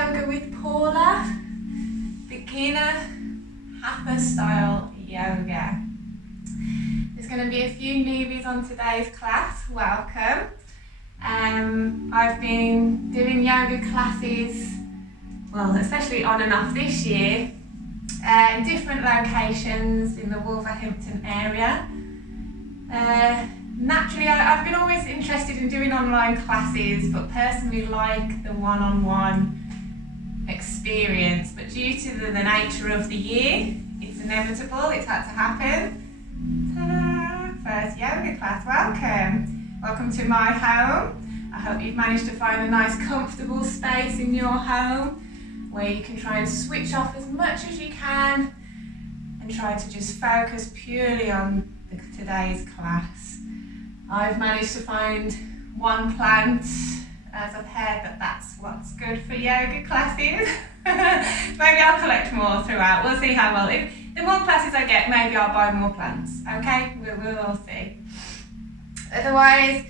Yoga with Paula, beginner Hatha style yoga. There's going to be a few newbies on today's class. Welcome. I've been doing yoga classes, well, especially on and off this year, in different locations in the Wolverhampton area. Naturally, I've been always interested in doing online classes, but personally like the one-on-one experience. But due to the nature of the year, it's inevitable, it's had to happen. Ta-da! First yoga class, welcome. Welcome to my home. I hope you've managed to find a nice comfortable space in your home where you can try and switch off as much as you can and try to just focus purely on today's class. I've managed to find one plant, as I've heard that that's what's good for yoga classes. Maybe I'll collect more throughout, we'll see how well. If the more classes I get, maybe I'll buy more plants, okay? We'll see. Otherwise,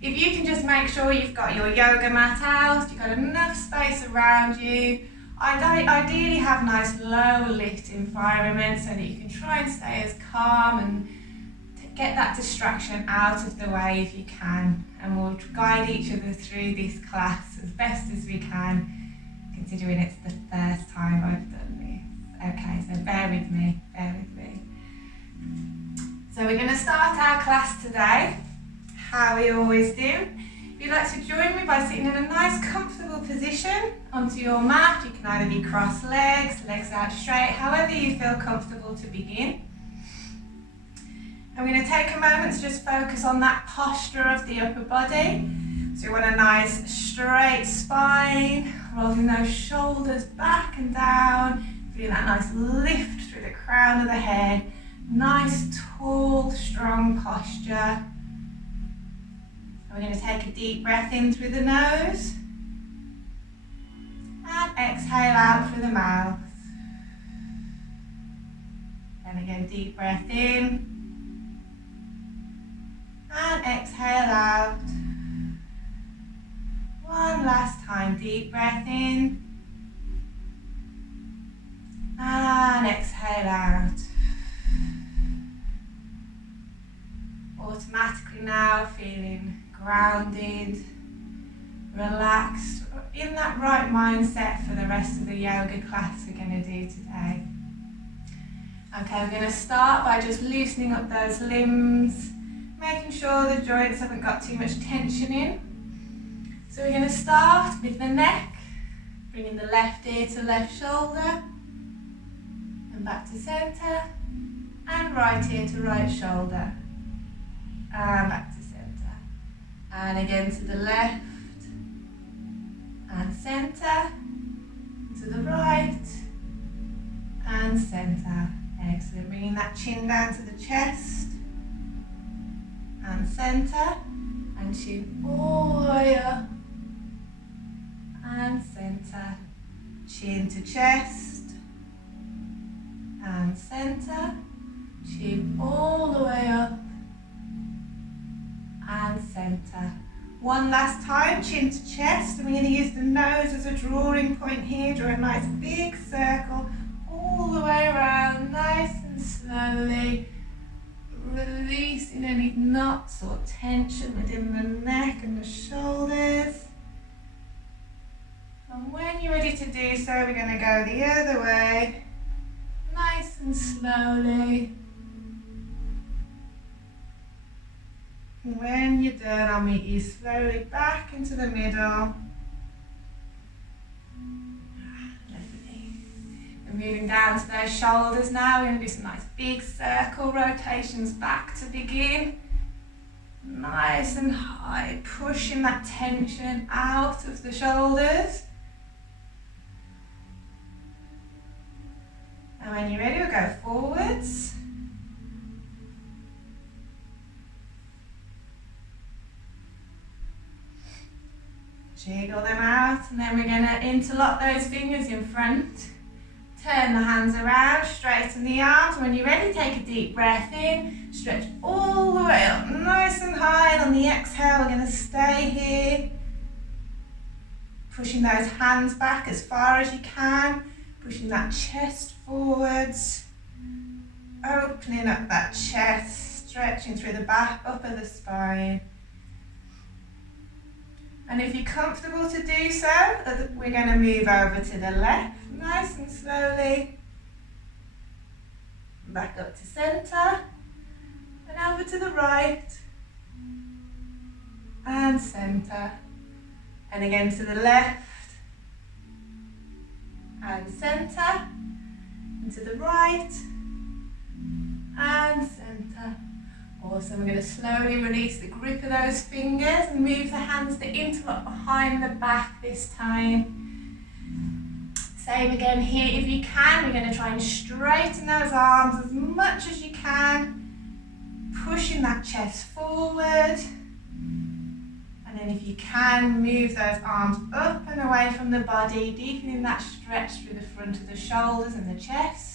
if you can just make sure you've got your yoga mat out, you've got enough space around you, ideally have a nice low lit environment so that you can try and stay as calm and get that distraction out of the way if you can, and we'll guide each other through this class as best as we can, considering it's the first time I've done this. Okay, so bear with me. So we're going to start our class today, how we always do. If you'd like to join me by sitting in a nice comfortable position onto your mat, you can either be cross legs out straight, however you feel comfortable to begin. I'm going to take a moment to just focus on that posture of the upper body. So you want a nice straight spine, rolling those shoulders back and down, feeling that nice lift through the crown of the head. Nice, tall, strong posture. We're going to take a deep breath in through the nose and exhale out through the mouth. And again, deep breath in. And exhale out. One last time, deep breath in. And exhale out. Automatically now feeling grounded, relaxed, in that right mindset for the rest of the yoga class we're going to do today. Okay, we're going to start by just loosening up those limbs, making sure the joints haven't got too much tension in. So we're going to start with the neck, bringing the left ear to left shoulder, and back to centre, and right ear to right shoulder, and back to centre, and again to the left, and centre, to the right, and centre. Excellent, bringing that chin down to the chest, and centre, and chin all the way up, and centre, chin to chest, and centre, chin all the way up, and centre. One last time, chin to chest, and we're going to use the nose as a drawing point here, draw a nice big circle all the way around, nice and slowly, releasing any knots or tension within the neck and the shoulders. And when you're ready to do so, we're going to go the other way, nice and slowly. And when you're done, I'll meet you slowly back into the middle. We're moving down to those shoulders now. We're going to do some nice big circle rotations back to begin. Nice and high, pushing that tension out of the shoulders. And when you're ready, we'll go forwards. Jiggle them out, and then we're going to interlock those fingers in front. Turn the hands around, straighten the arms. When you're ready, take a deep breath in, stretch all the way up, nice and high. And on the exhale, we're going to stay here. pushing those hands back as far as you can, pushing that chest forwards, opening up that chest, stretching through the back, up of the spine. And if you're comfortable to do so, we're going to move over to the left, nice and slowly. Back up to centre, and over to the right, and centre. And again to the left, and centre, and to the right, and centre. Awesome, we're going to slowly release the grip of those fingers and move the hands to interlock behind the back this time. Same again here, if you can, we're going to try and straighten those arms as much as you can, pushing that chest forward. And then if you can, move those arms up and away from the body, deepening that stretch through the front of the shoulders and the chest.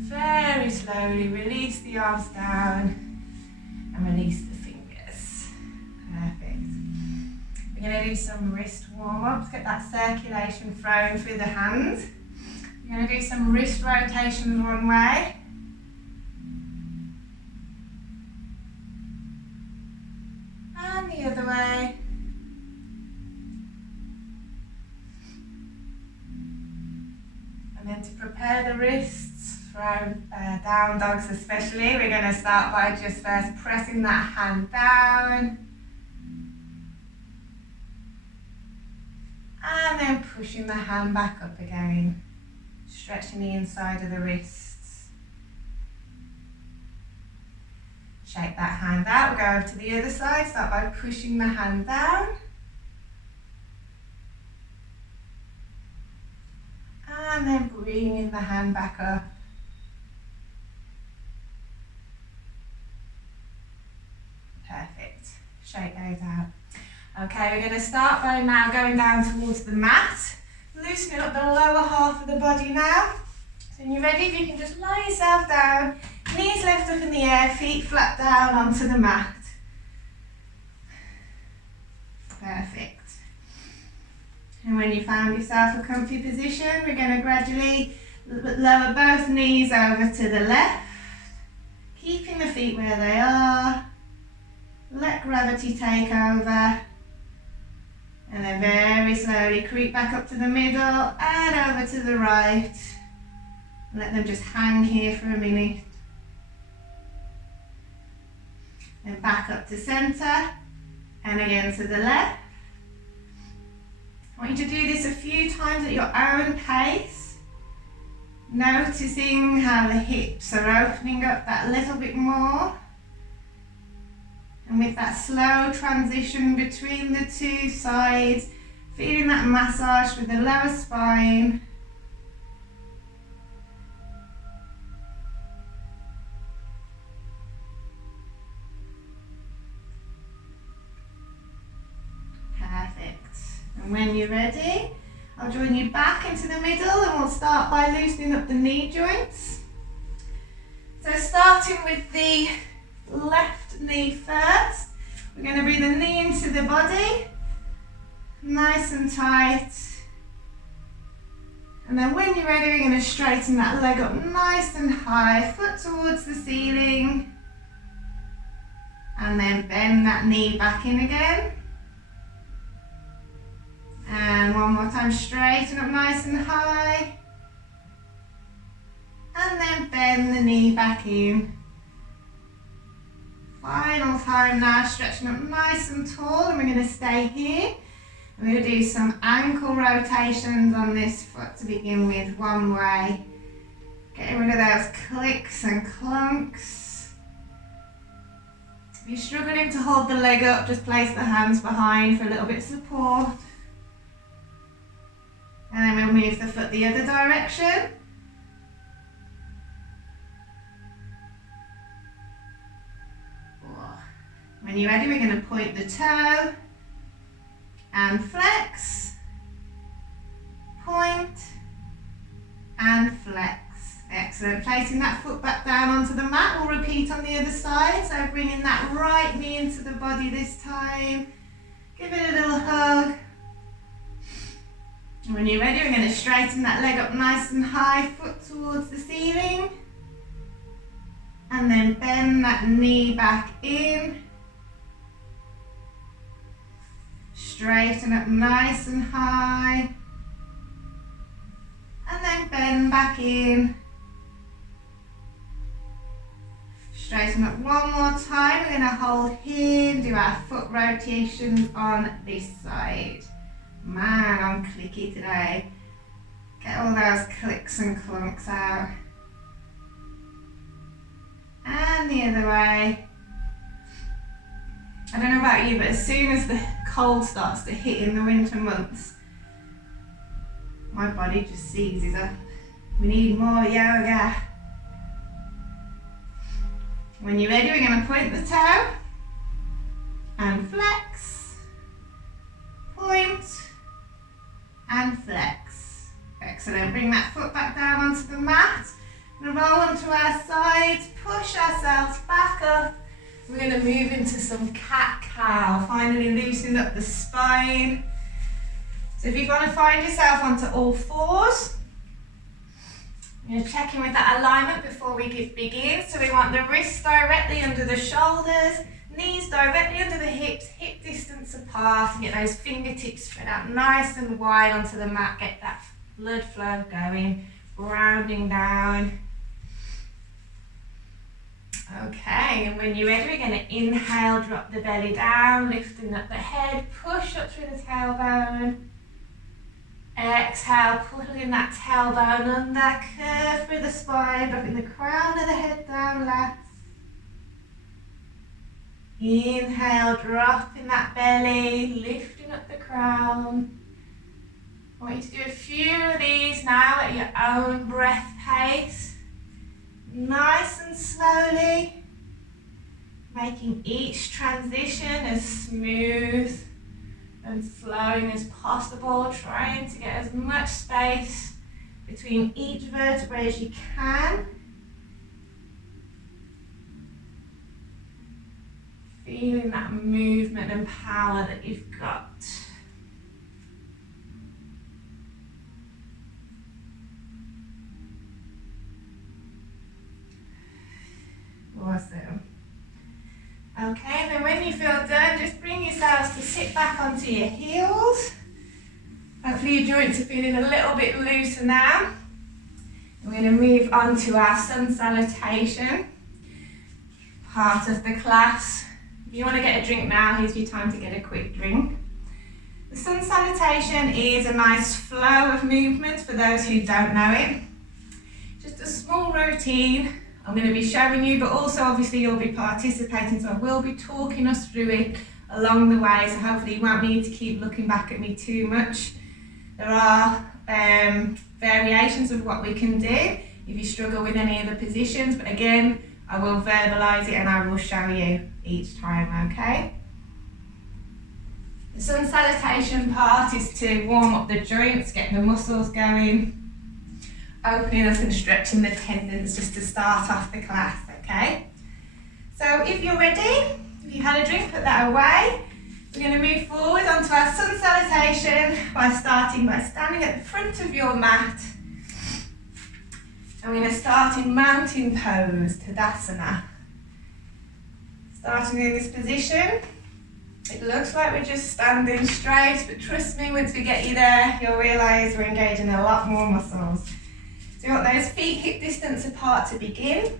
Very slowly release the arms down and release the fingers. Perfect. We're going to do some wrist warm-ups, get that circulation flowing through the hands. We're going to do some wrist rotations one way. And the other way. And then to prepare the wrists, down dogs especially, we're going to start by just first pressing that hand down and then pushing the hand back up again, stretching the inside of the wrists. Shake that hand out, we'll go over to the other side, start by pushing the hand down and then bringing the hand back up. Perfect. Shake those out. Okay, we're going to start by now going down towards the mat, loosening up the lower half of the body now. So when you're ready, if you can just lie yourself down, knees left up in the air, feet flat down onto the mat. Perfect. And when you found yourself a comfy position, we're going to gradually lower both knees over to the left, keeping the feet where they are. Let gravity take over, and then very slowly creep back up to the middle and over to the right. Let them just hang here for a minute. Then back up to centre, and again to the left. I want you to do this a few times at your own pace, noticing how the hips are opening up that little bit more. And with that slow transition between the two sides, feeling that massage with the lower spine. Perfect. And when you're ready, I'll join you back into the middle and we'll start by loosening up the knee joints. So starting with the left knee first, we're going to bring the knee into the body, nice and tight. And then when you're ready, we're going to straighten that leg up nice and high, foot towards the ceiling. And then bend that knee back in again. And one more time, straighten up nice and high. And then bend the knee back in. Final time now, stretching up nice and tall, and we're going to stay here. We're going to do some ankle rotations on this foot to begin with, one way. Getting rid of those clicks and clunks. If you're struggling to hold the leg up, just place the hands behind for a little bit of support. And then we'll move the foot the other direction. When you're ready, we're going to point the toe and flex, point and flex. Excellent. Placing that foot back down onto the mat. We'll repeat on the other side. So bringing that right knee into the body this time. Give it a little hug. And when you're ready, we're going to straighten that leg up nice and high, foot towards the ceiling. And then bend that knee back in. Straighten up nice and high. And then bend back in. Straighten up one more time. We're going to hold here and do our foot rotations on this side. Man, I'm clicky today. Get all those clicks and clunks out. And the other way. I don't know about you, but as soon as the cold starts to hit in the winter months, my body just seizes up. We need more yoga. When you're ready, we're going to point the toe and flex, point and flex. Excellent. Bring that foot back down onto the mat. We're going to roll onto our sides, push ourselves back up. We're going to move into some cat-cow, finally loosen up the spine. So if you want to find yourself onto all fours, we're going to check in with that alignment before we begin. So we want the wrists directly under the shoulders, knees directly under the hips, hip distance apart, and get those fingertips spread out nice and wide onto the mat. Get that blood flow going, rounding down. Okay, and when you're ready, we're going to inhale, drop the belly down, lifting up the head, push up through the tailbone. Exhale, pulling that tailbone under, curve through the spine, dropping the crown of the head down left. Inhale, dropping that belly, lifting up the crown. I want you to do a few of these now at your own breath pace. Nice and slowly, making each transition as smooth and flowing as possible, trying to get as much space between each vertebrae as you can. Feeling that movement and power that you've got. Awesome. Okay, then when you feel done, just bring yourselves to sit back onto your heels. Hopefully your joints are feeling a little bit looser now. We're going to move on to our sun salutation part of the class. If you want to get a drink now, here's your time to get a quick drink. The sun salutation is a nice flow of movements for those who don't know it. Just a small routine. I'm going to be showing you, but also obviously you'll be participating, so I will be talking us through it along the way, so hopefully you won't need to keep looking back at me too much. There are variations of what we can do if you struggle with any of the positions, but again, I will verbalise it and I will show you each time, okay? The sun salutation part is to warm up the joints, get the muscles going, opening up and stretching the tendons just to start off the class, okay? So if you're ready, if you've had a drink, put that away. We're going to move forward onto our sun salutation by starting by standing at the front of your mat. And we're going to start in mountain pose, Tadasana. Starting in this position, it looks like we're just standing straight, but trust me, once we get you there, you'll realise we're engaging a lot more muscles. So you want those feet hip distance apart to begin.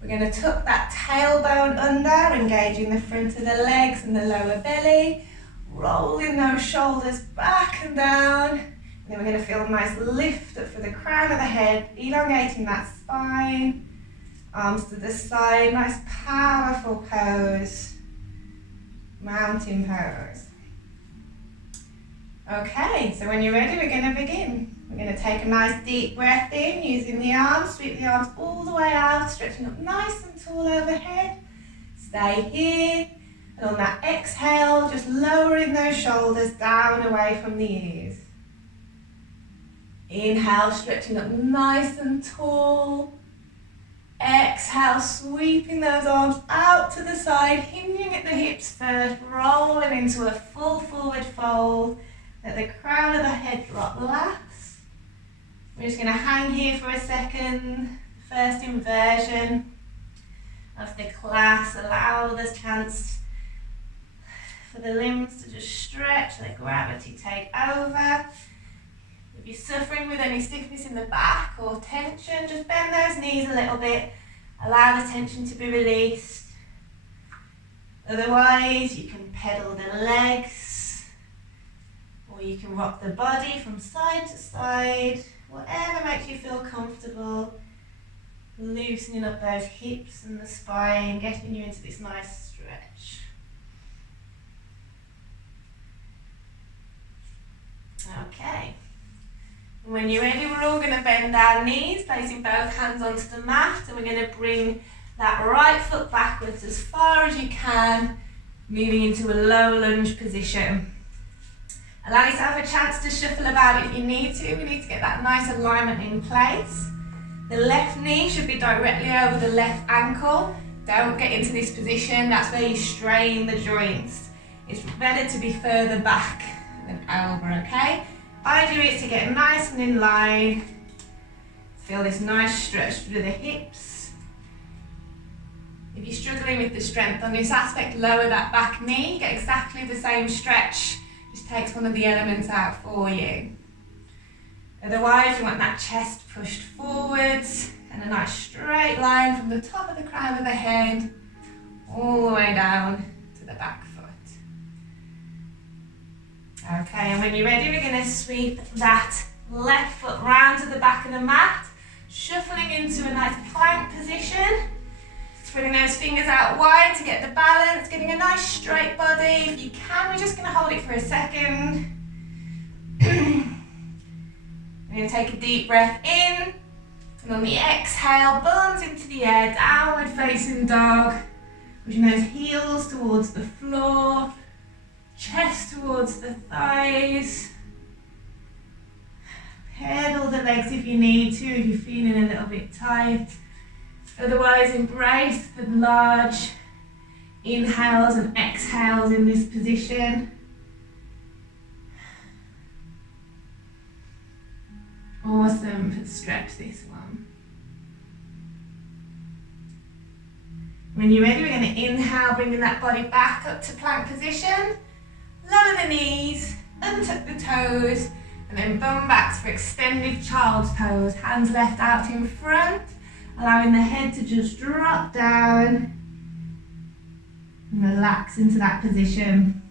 We're going to tuck that tailbone under, engaging the front of the legs and the lower belly, rolling those shoulders back and down. And then we're going to feel a nice lift up for the crown of the head, elongating that spine, arms to the side, nice powerful pose, mountain pose. Okay, so when you're ready, we're going to begin. We're going to take a nice deep breath in, using the arms, sweep the arms all the way out, stretching up nice and tall overhead. Stay here, and on that exhale, just lowering those shoulders down away from the ears. Inhale, stretching up nice and tall. Exhale, sweeping those arms out to the side, hinging at the hips first, rolling into a full forward fold. Let the crown of the head drop last. We're just going to hang here for a second. First inversion of the class. Allow the chance for the limbs to just stretch, let gravity take over. If you're suffering with any stiffness in the back or tension, just bend those knees a little bit. Allow the tension to be released. Otherwise, you can pedal the legs, or you can rock the body from side to side, whatever makes you feel comfortable. Loosening up those hips and the spine, getting you into this nice stretch. Okay. When you're ready, we're all going to bend our knees, placing both hands onto the mat, and we're going to bring that right foot backwards as far as you can, moving into a low lunge position. Allow yourself a chance to shuffle about if you need to. We need to get that nice alignment in place. The left knee should be directly over the left ankle. Don't get into this position, that's where you strain the joints. It's better to be further back than over, okay? I do it to get nice and in line. Feel this nice stretch through the hips. If you're struggling with the strength on this aspect, lower that back knee, get exactly the same stretch, just takes one of the elements out for you. Otherwise, you want that chest pushed forwards and a nice straight line from the top of the crown of the head all the way down to the back foot. Okay, and when you're ready, we're going to sweep that left foot round to the back of the mat, shuffling into a nice plank position. Spreading those fingers out wide to get the balance, getting a nice straight body. If you can, we're just going to hold it for a second. We're going to take a deep breath in, and on the exhale, bums into the air, downward facing dog, pushing those heels towards the floor. Chest towards the thighs. Pedal the legs if you need to, if you're feeling a little bit tight. Otherwise, embrace the large inhales and exhales in this position. Awesome, stretch this one. When you're ready, we're going to inhale, bringing that body back up to plank position. Lower the knees, untuck the toes, and then bum backs for extended child's pose. Hands left out in front, allowing the head to just drop down and relax into that position.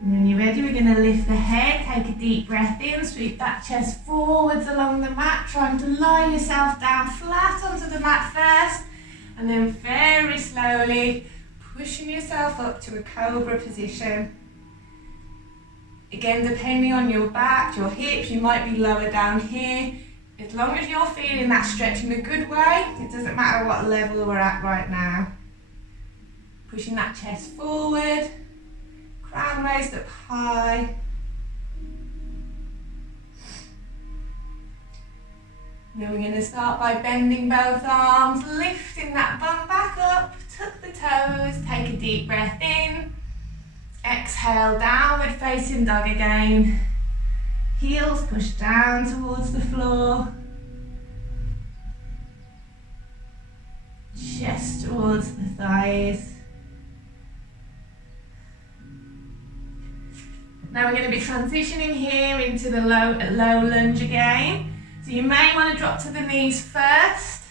And when you're ready, we're going to lift the head, take a deep breath in, sweep that chest forwards along the mat, trying to lie yourself down flat onto the mat first. And then very slowly pushing yourself up to a cobra position. Again, depending on your back, your hips, you might be lower down here. As long as you're feeling that stretch in a good way, it doesn't matter what level we're at right now. Pushing that chest forward, crown raised up high. Then we're going to start by bending both arms, lifting that bum back up, tuck the toes, take a deep breath in. Exhale, downward facing dog again. Heels push down towards the floor. Chest towards the thighs. Now we're going to be transitioning here into the low lunge again. So you may want to drop to the knees first.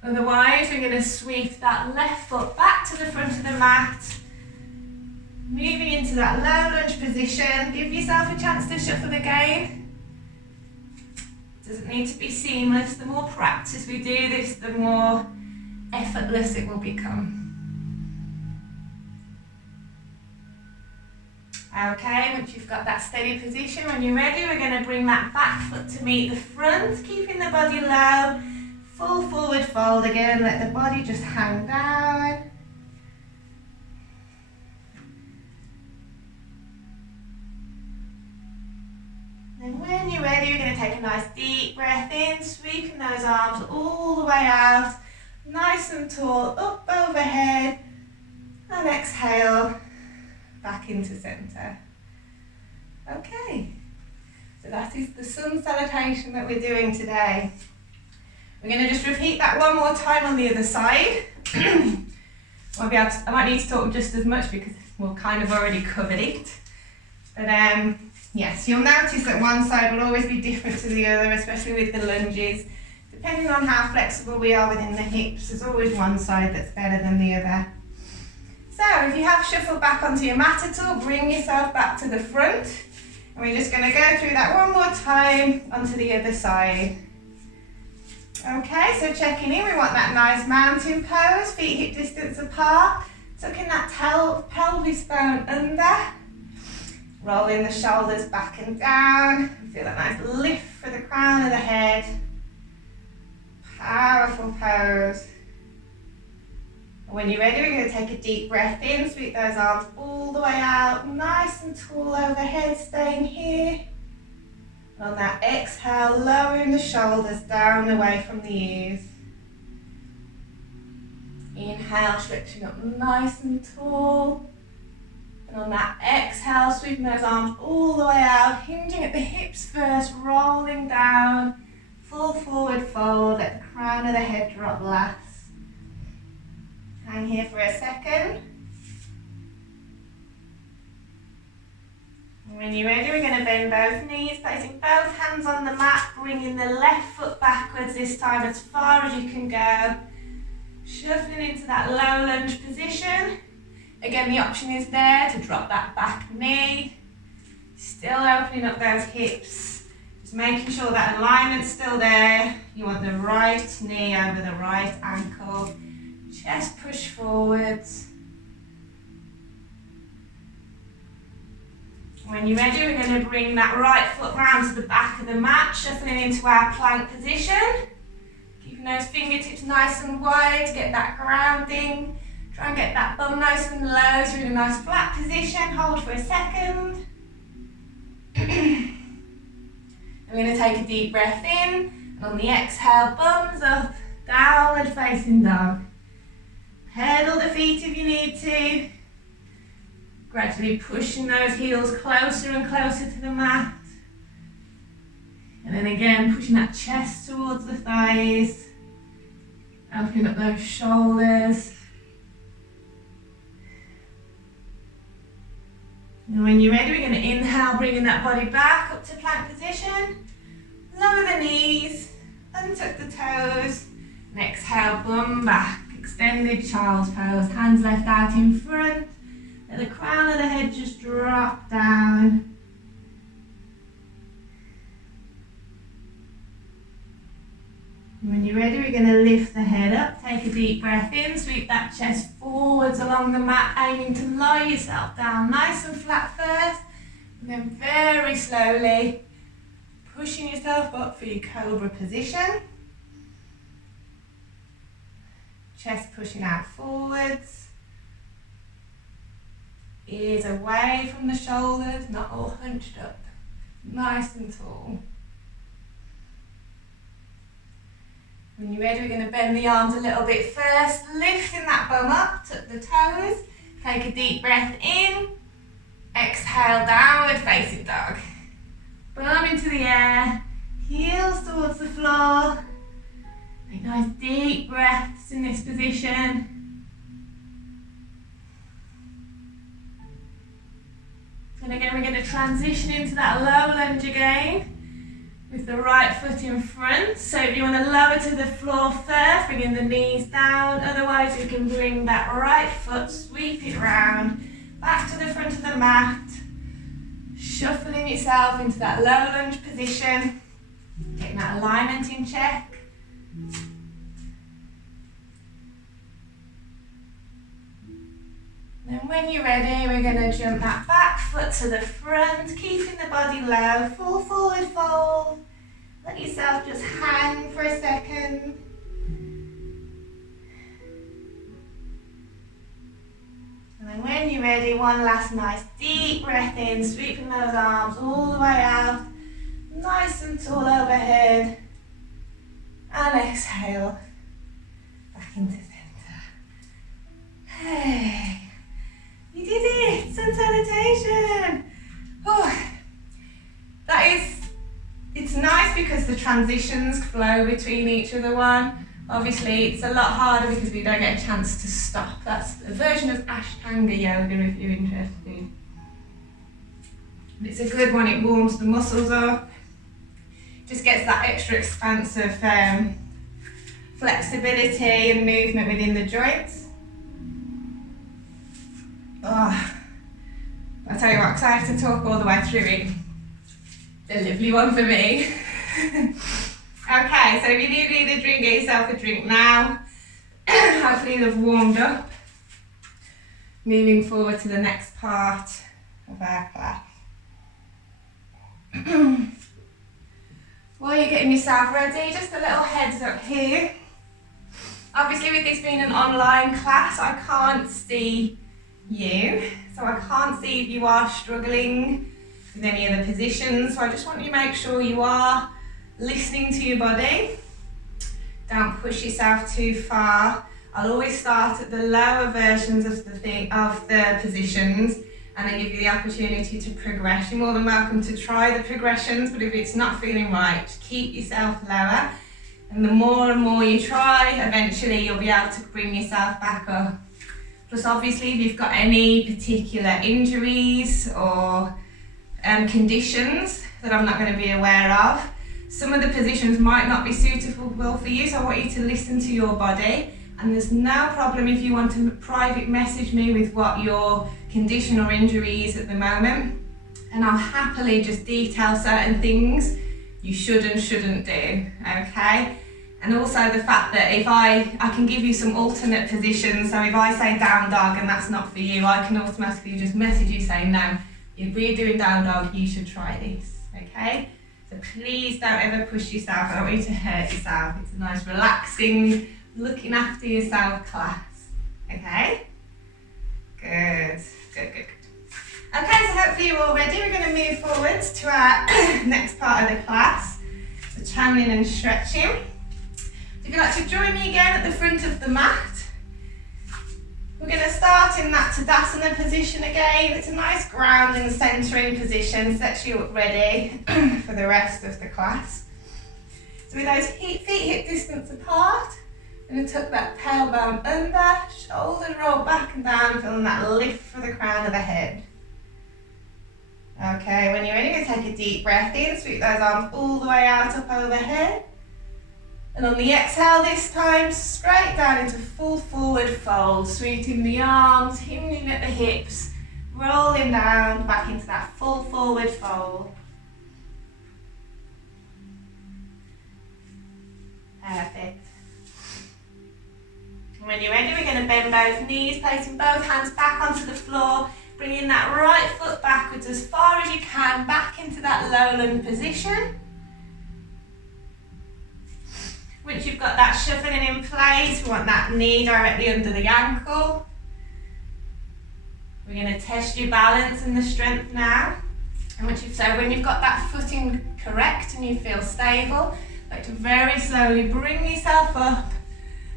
Otherwise, we're going to sweep that left foot back to the front of the mat. Moving into that low lunge position. Give yourself a chance to shuffle again. It doesn't need to be seamless. The more practice we do this, the more effortless it will become. Okay, once you've got that steady position, when you're ready, we're going to bring that back foot to meet the front, keeping the body low. Full forward fold again, let the body just hang down. again, take a nice deep breath in, sweeping those arms all the way out, nice and tall, up overhead, and exhale, back into centre. Okay, so that is the sun salutation that we're doing today. We're going to just repeat that one more time on the other side. I might need to talk just as much because we've kind of already covered it. But yes, you'll notice that one side will always be different to the other, especially with the lunges. Depending on how flexible we are within the hips, there's always one side that's better than the other. So if you have shuffled back onto your mat at all, bring yourself back to the front. And we're just going to go through that one more time onto the other side. Okay, so checking in, we want that nice mountain pose, feet hip distance apart, tucking that pelvis bone under, rolling the shoulders back and down, feel that nice lift for the crown of the head. Powerful pose. When you're ready, we're going to take a deep breath in, sweep those arms all the way out, nice and tall overhead, staying here. And on that exhale, lowering the shoulders down away from the ears. Inhale, stretching up nice and tall. And on that exhale, sweeping those arms all the way out, hinging at the hips first, rolling down, full forward fold, let the crown of the head drop last. Hang here for a second. And when you're ready, we're going to bend both knees, placing both hands on the mat, bringing the left foot backwards this time as far as you can go. Shuffling into that low lunge position. Again, the option is there to drop that back knee. Still opening up those hips. Just making sure that alignment's still there. You want the right knee over the right ankle. Chest push forwards. When you're ready, we're going to bring that right foot round to the back of the mat, shuffling into our plank position. Keeping those fingertips nice and wide to get that grounding. Try and get that bum nice and low, so in a nice flat position. Hold for a second. We're going to take a deep breath in, and on the exhale, bums up, downward facing dog. Pedal the feet if you need to. Gradually pushing those heels closer and closer to the mat. And then again, pushing that chest towards the thighs. Opening up those shoulders. And when you're ready, we're going to inhale, bringing that body back up to plank position. Lower the knees, untuck the toes. And exhale, bum back. Extended child's pose, hands left out in front. Let the crown of the head just drop down. And when you're ready, we're going to lift the head up, take a deep breath in, sweep that chest forwards along the mat, aiming to lie yourself down nice and flat first, and then very slowly pushing yourself up for your cobra position. Chest pushing out forwards, ears away from the shoulders, not all hunched up, nice and tall. When you're ready, we're going to bend the arms a little bit first, lifting that bum up, tuck the toes, take a deep breath in, exhale, downward facing dog. Bum into the air, heels towards the floor. Take nice deep breaths in this position. And again, we're going to transition into that low lunge again with the right foot in front. So if you want to lower to the floor first, bringing the knees down. Otherwise, you can bring that right foot, sweep it round, back to the front of the mat, shuffling yourself into that low lunge position, getting that alignment in check. Then when you're ready, we're going to jump that back foot to the front, keeping the body low, full forward fold. Let yourself just hang for a second. And then when you're ready, one last nice deep breath in, sweeping those arms all the way out. nice and tall overhead. And exhale, back into center. Hey, you did it, sun salutation. Oh, it's nice because the transitions flow between each other one. Obviously, it's a lot harder because we don't get a chance to stop. That's a version of Ashtanga yoga if you're interested. It's a good one, it warms the muscles up. Just gets that extra expanse of flexibility and movement within the joints. Oh, I'll tell you what, because I have to talk all the way through it. A lovely one for me. Okay, so if you do need a drink, get yourself a drink now. Hopefully you've warmed up. Moving forward to the next part of our class. While you're getting yourself ready, just a little heads up here. Obviously with this being an online class, I can't see you. So I can't see if you are struggling with any of the positions. So I just want you to make sure you are listening to your body. Don't push yourself too far. I'll always start at the lower versions of the positions and then give you the opportunity to progress. You're more than welcome to try the progressions, but if it's not feeling right, just keep yourself lower. And the more and more you try, eventually you'll be able to bring yourself back up. Plus obviously if you've got any particular injuries or conditions that I'm not going to be aware of, some of the positions might not be suitable for you, so I want you to listen to your body. And there's no problem if you want to private message me with what your condition or injury is at the moment, and I'll happily just detail certain things you should and shouldn't do, okay? And also the fact that if I can give you some alternate positions, so if I say down dog and that's not for you, I can automatically just message you saying, no, if we're doing down dog, you should try this, okay? So please don't ever push yourself. I don't want you to hurt yourself. It's a nice relaxing, looking after yourself class, okay? Good. Okay, so hopefully you're all ready. We're going to move forwards to our next part of the class, the channeling and stretching. If you'd like to join me again at the front of the mat, we're going to start in that Tadasana position again. It's a nice grounding, centering position, sets you up ready for the rest of the class. So with those feet hip distance apart, I'm going to tuck that tailbone under, shoulders roll back and down, feeling that lift for the crown of the head. Okay, when you're ready, we're going to take a deep breath in, sweep those arms all the way out up overhead. And on the exhale this time, straight down into full forward fold, sweeping the arms, hinging at the hips, rolling down back into that full forward fold. Perfect. And when you're ready, we're going to bend both knees, placing both hands back onto the floor, bringing that right foot backwards as far as you can, back into that lowland position. Once you've got that shuffling in place, we want that knee directly under the ankle. We're going to test your balance and the strength now. And when you've got that footing correct and you feel stable, like to very slowly bring yourself up,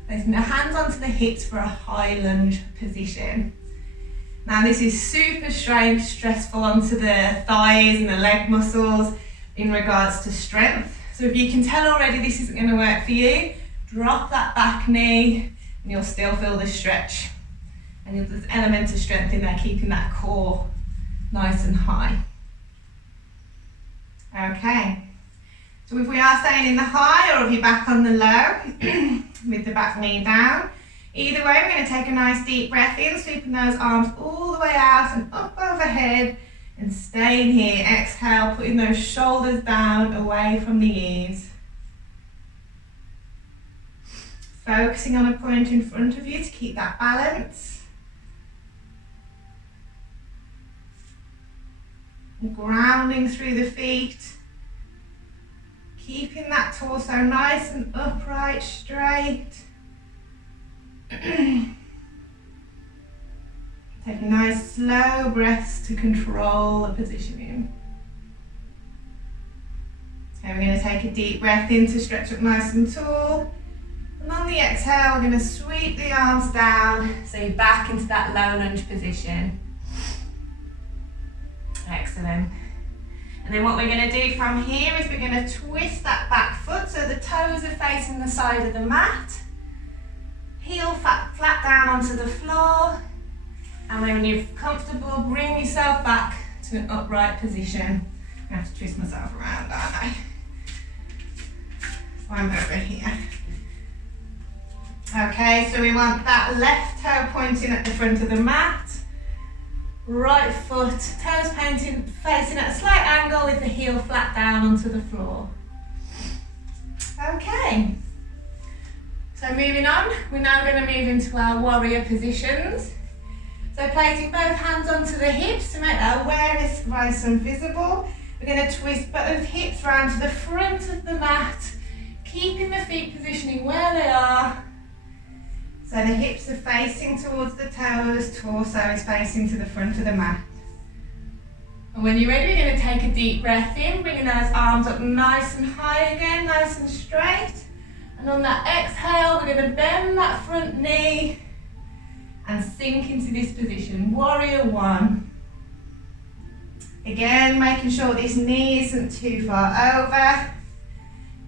placing the hands onto the hips for a high lunge position. Now this is super stressful onto the thighs and the leg muscles in regards to strength. So if you can tell already this isn't going to work for you, drop that back knee and you'll still feel the stretch. And there's an element of strength in there, keeping that core nice and high. Okay, so if we are staying in the high or if you're back on the low, with the back knee down, either way we're going to take a nice deep breath in, sweeping those arms all the way out and up overhead. And staying here, exhale, putting those shoulders down away from the ears. Focusing on a point in front of you to keep that balance. And grounding through the feet. Keeping that torso nice and upright, straight. Taking nice slow breaths to control the positioning. Okay, we're going to take a deep breath in to stretch up nice and tall. And on the exhale, we're going to sweep the arms down, so you're back into that low lunge position. Excellent. And then what we're going to do from here is we're going to twist that back foot so the toes are facing the side of the mat. Heel flat down onto the floor. And when you're comfortable, bring yourself back to an upright position. I have to twist myself around, aren't I? So I'm over here. Okay, so we want that left toe pointing at the front of the mat. Right foot, toes facing at a slight angle with the heel flat down onto the floor. Okay, so moving on, we're now going to move into our warrior positions. So placing both hands onto the hips to make that awareness nice and visible. We're going to twist both hips round to the front of the mat, keeping the feet positioning where they are. So the hips are facing towards the toes, torso is facing to the front of the mat. And when you're ready, we're going to take a deep breath in, bringing those arms up nice and high again, nice and straight. And on that exhale, we're going to bend that front knee and sink into this position, warrior one. Again, making sure this knee isn't too far over,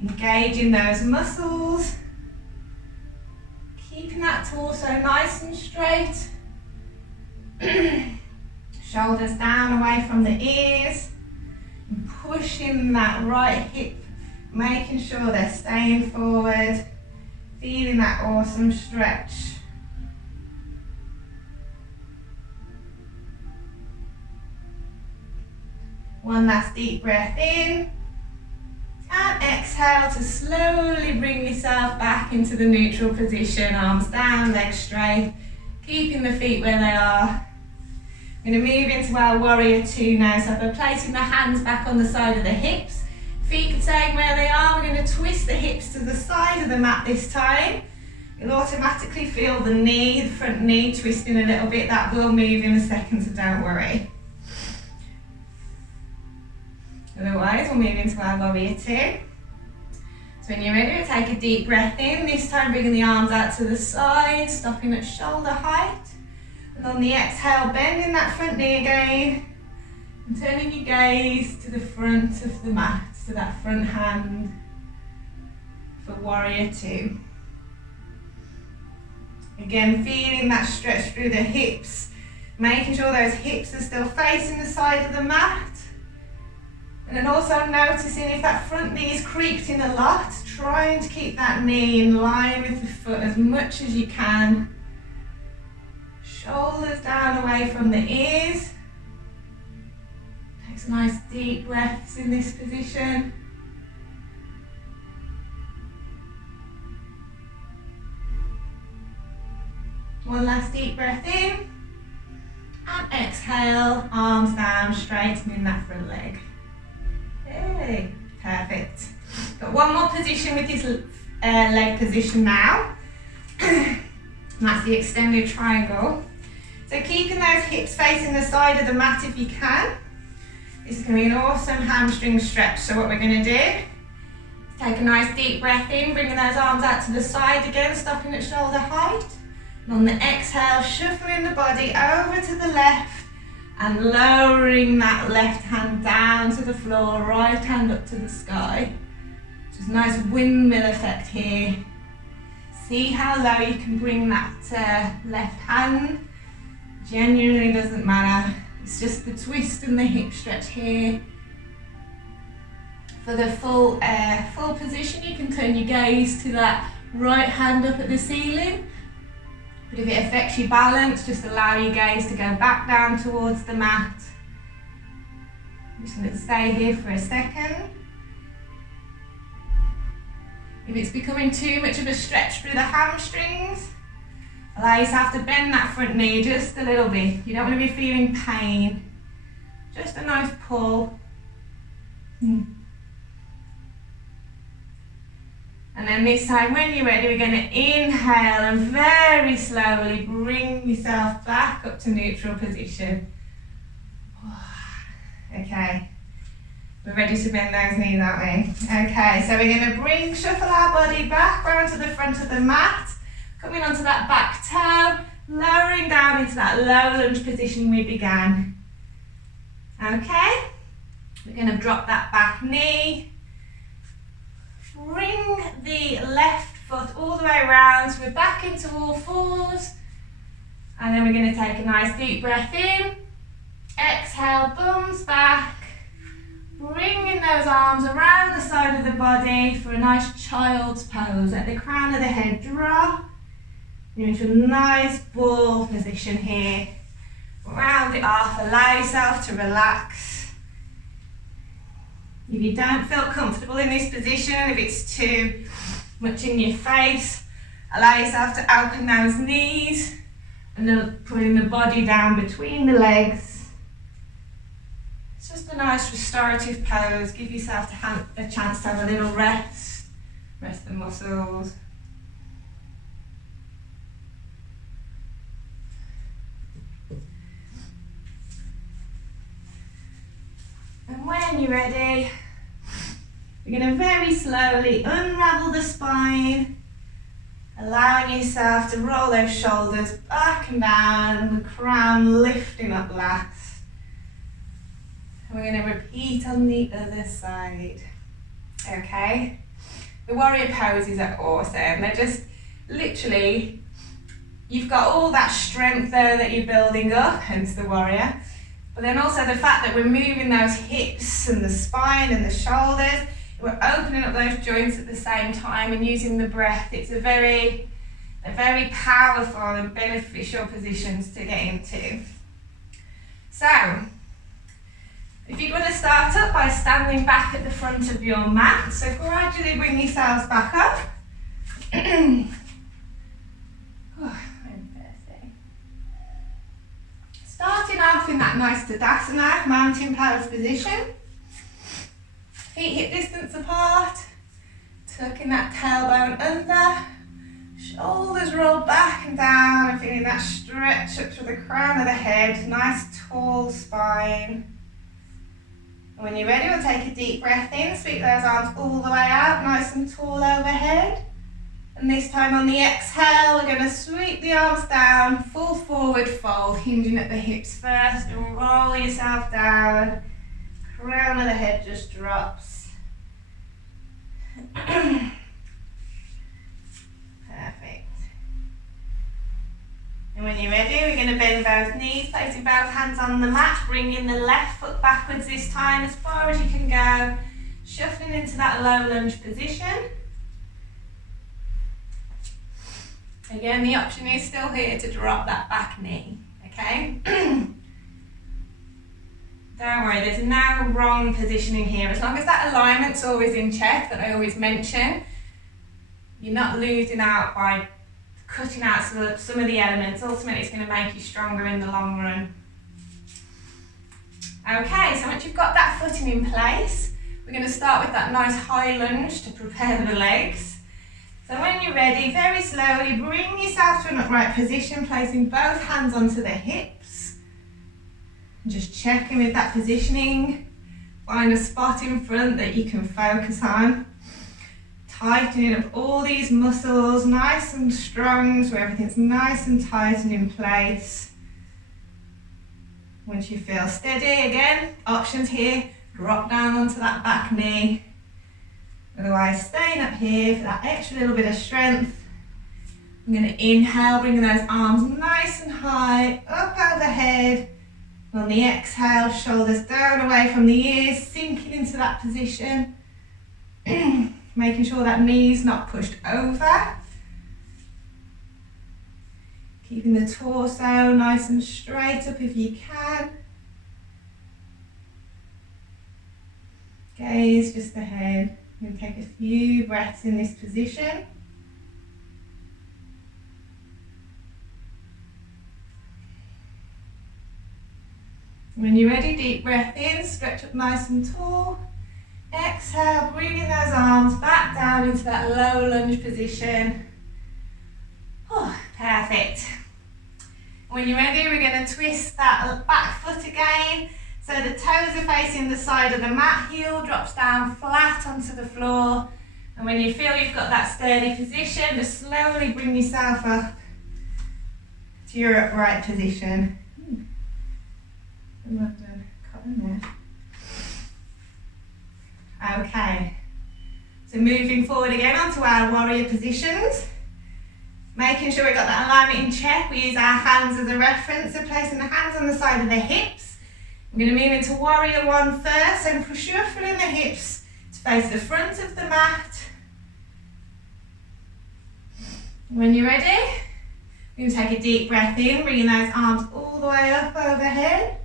engaging those muscles. Keeping that torso nice and straight. Shoulders down away from the ears. And pushing that right hip, making sure they're staying forward. Feeling that awesome stretch. One last deep breath in. And exhale to slowly bring yourself back into the neutral position, arms down, legs straight, keeping the feet where they are. We're going to move into our warrior two now, so by placing the hands back on the side of the hips, feet staying where they are, we're going to twist the hips to the side of the mat this time. You'll automatically feel the knee, the front knee twisting a little bit, that will move in a second, so don't worry. Otherwise, we'll move into our warrior two. So when you're ready, we'll take a deep breath in, this time bringing the arms out to the side, stopping at shoulder height. And on the exhale, bending that front knee again, and turning your gaze to the front of the mat, to that front hand for warrior two. Again, feeling that stretch through the hips, making sure those hips are still facing the side of the mat. And then also noticing if that front knee is creaked in a lot, trying to keep that knee in line with the foot as much as you can. Shoulders down away from the ears. Take some nice deep breaths in this position. One last deep breath in. And exhale, arms down, straightening that front leg. Hey, perfect. Got one more position with this leg position now. And that's the extended triangle. So keeping those hips facing the side of the mat if you can. This is going to be an awesome hamstring stretch. So what we're going to do is take a nice deep breath in, bringing those arms out to the side again, stopping at shoulder height. And on the exhale, shuffling the body over to the left and lowering that left hand down to the floor, right hand up to the sky. Just a nice windmill effect here. See how low you can bring that left hand. Genuinely doesn't matter. It's just the twist and the hip stretch here. For the full position, you can turn your gaze to that right hand up at the ceiling. But if it affects your balance, just allow your gaze to go back down towards the mat. I'm just going to stay here for a second. If it's becoming too much of a stretch through the hamstrings, allow yourself to bend that front knee just a little bit. You don't want to be feeling pain. Just a nice pull. And then this time, when you're ready, we're going to inhale and very slowly bring yourself back up to neutral position. Okay. We're ready to bend those knees, aren't we? Okay, so we're going to shuffle our body back round to the front of the mat, coming onto that back toe, lowering down into that low lunge position we began. Okay, we're going to drop that back knee, bring the left foot all the way around, so we're back into all fours, and then we're going to take a nice deep breath in, exhale, bums back, bringing those arms around the side of the body for a nice child's pose. Let the crown of the head drop. You're into a nice ball position here. Round it off, allow yourself to relax. If you don't feel comfortable in this position, if it's too much in your face, allow yourself to open those knees and then putting the body down between the legs. It's just a nice restorative pose. Give yourself a chance to have a little rest. Rest the muscles. And when you're ready, we're going to very slowly unravel the spine, allowing yourself to roll those shoulders back and down, the crown lifting up last. We're going to repeat on the other side. Okay? The warrior poses are awesome. They're just literally, you've got all that strength there that you're building up, hence the warrior. But then also the fact that we're moving those hips and the spine and the shoulders, we're opening up those joints at the same time and using the breath. It's a very powerful and beneficial positions to get into. So, if you're going to start up by standing back at the front of your mat, so gradually bring yourselves back up. Starting off in that nice Tadasana, mountain pose position. Feet hip distance apart, tucking that tailbone under, shoulders roll back and down and feeling that stretch up through the crown of the head, nice tall spine. When you're ready, we'll take a deep breath in, sweep those arms all the way out, nice and tall overhead. And this time on the exhale, we're going to sweep the arms down, full forward fold, hinging at the hips first, and roll yourself down. Crown of the head just drops. Perfect. And when you're ready, we're going to bend both knees, placing both hands on the mat, bringing the left foot backwards this time as far as you can go, shuffling into that low lunge position. Again, the option is still here to drop that back knee, okay? Don't worry, there's no wrong positioning here. As long as that alignment's always in check, that I always mention, you're not losing out by cutting out some of the elements. Ultimately, it's going to make you stronger in the long run. Okay, so once you've got that footing in place, we're going to start with that nice high lunge to prepare the legs. So when you're ready, very slowly bring yourself to an upright position, placing both hands onto the hips. And just checking with that positioning. Find a spot in front that you can focus on. Tightening up all these muscles, nice and strong, so everything's nice and tight and in place. Once you feel steady, again, options here, drop down onto that back knee. Otherwise, staying up here for that extra little bit of strength. I'm going to inhale, bringing those arms nice and high, up overhead. On the exhale, shoulders down away from the ears, sinking into that position. Making sure that knee's not pushed over. Keeping the torso nice and straight up if you can. Gaze just ahead. I'm going to take a few breaths in this position. When you're ready, deep breath in, stretch up nice and tall. Exhale, bringing those arms back down into that low lunge position. Oh, perfect. When you're ready, we're going to twist that back foot again, So the toes are facing the side of the mat, heel drops down flat onto the floor. And when you feel you've got that sturdy position, just slowly bring yourself up to your upright position. Okay, so moving forward again onto our warrior positions. Making sure we've got that alignment in check, we use our hands as a reference, so placing the hands on the side of the hips. We're going to move into warrior one first, and shuffling the hips to face the front of the mat. When you're ready, we're going to take a deep breath in, bringing those arms all the way up overhead.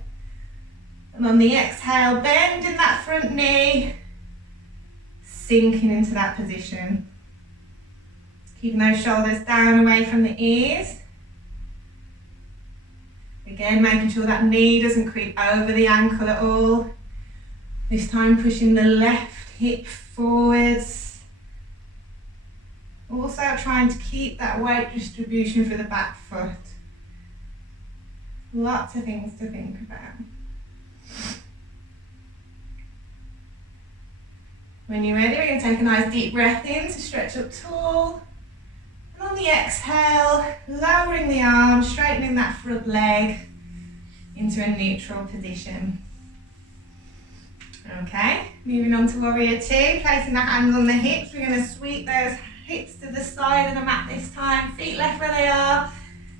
And on the exhale, bending that front knee, sinking into that position. Keeping those shoulders down away from the ears. Again, making sure that knee doesn't creep over the ankle at all. This time pushing the left hip forwards. Also trying to keep that weight distribution for the back foot. Lots of things to think about. When you're ready, we're going to take a nice deep breath in to stretch up tall. And on the exhale, lowering the arm, straightening that front leg into a neutral position. Okay, moving on to warrior two, placing the hands on the hips. We're going to sweep those hips to the side of the mat this time. Feet left where they are.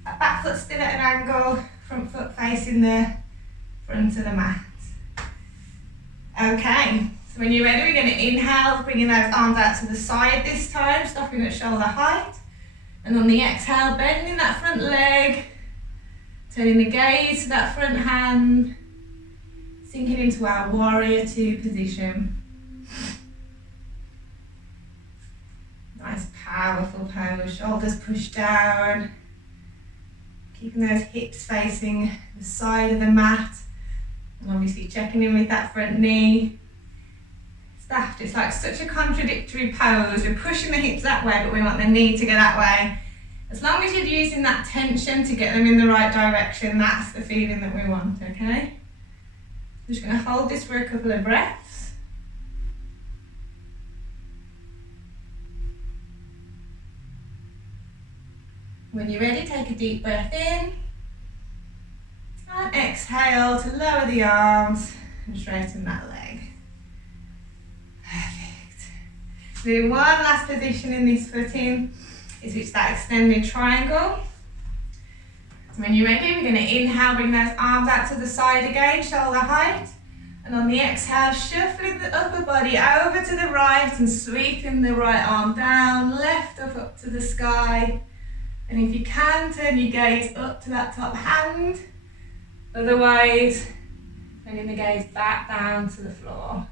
That back foot still at an angle. Front foot facing the front of the mat. Okay, so when you're ready, we're going to inhale, bringing those arms out to the side this time, stopping at shoulder height. And on the exhale, bending that front leg, turning the gaze to that front hand, sinking into our warrior two position. Nice powerful pose, shoulders pushed down, keeping those hips facing the side of the mat, and obviously checking in with that front knee. It's like such a contradictory pose. We're pushing the hips that way, but we want the knee to go that way. As long as you're using that tension to get them in the right direction, that's the feeling that we want, okay? I'm just going to hold this for a couple of breaths. When you're ready, take a deep breath in. And exhale to lower the arms and straighten that leg. Perfect. Do one last position in this footing, is it's that extended triangle. So when you're ready, we're going to inhale, bring those arms out to the side again, shoulder height. And on the exhale, shuffling the upper body over to the right and sweeping the right arm down, left up to the sky. And if you can, turn your gaze up to that top hand. Otherwise, turning the gaze back down to the floor.